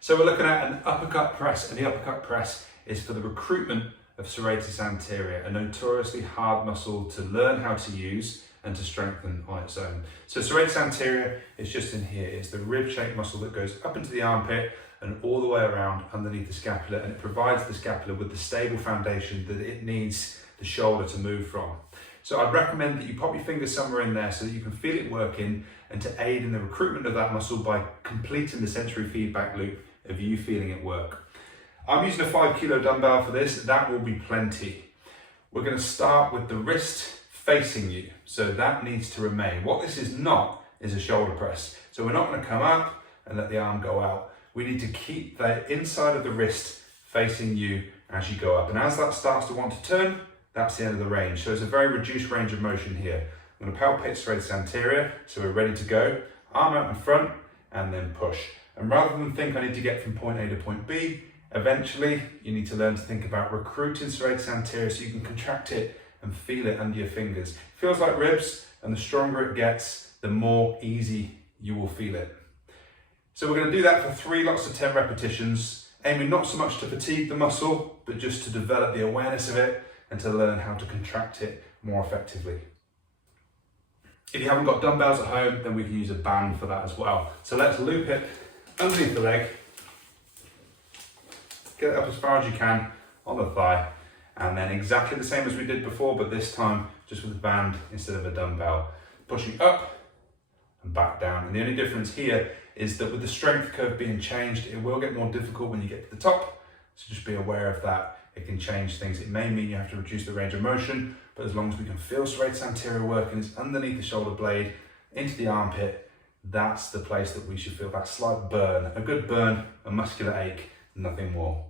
So we're looking at an uppercut press, and the uppercut press is for the recruitment of serratus anterior, a notoriously hard muscle to learn how to use and to strengthen on its own. So serratus anterior is just in here. It's the rib-shaped muscle that goes up into the armpit and all the way around underneath the scapula, and it provides the scapula with the stable foundation that it needs the shoulder to move from. So I'd recommend that you pop your fingers somewhere in there so that you can feel it working, and to aid in the recruitment of that muscle by completing the sensory feedback loop of you feeling it work. I'm using a 5 kilo dumbbell for this. That will be plenty. We're going to start with the wrist facing you, so that needs to remain. What this is not is a shoulder press. So we're not going to come up and let the arm go out. We need to keep the inside of the wrist facing you as you go up. And as that starts to want to turn, that's the end of the range. So it's a very reduced range of motion here. I'm going to palpate serratus anterior, so we're ready to go. Arm out in front and then push. And rather than think I need to get from point A to point B, eventually you need to learn to think about recruiting serratus anterior so you can contract it and feel it under your fingers. It feels like ribs, and the stronger it gets, the more easy you will feel it. So we're going to do that for 3 lots of 10 repetitions, aiming not so much to fatigue the muscle, but just to develop the awareness of it and to learn how to contract it more effectively. If you haven't got dumbbells at home, then we can use a band for that as well. So let's loop it underneath the leg, get it up as far as you can on the thigh, and then exactly the same as we did before, but this time just with a band instead of a dumbbell. Pushing up and back down. And the only difference here is that with the strength curve being changed, it will get more difficult when you get to the top. So just be aware of that. It can change things. It may mean you have to reduce the range of motion, but as long as we can feel serratus anterior working, it's underneath the shoulder blade, into the armpit, that's the place that we should feel that slight burn, a good burn, a muscular ache, nothing more.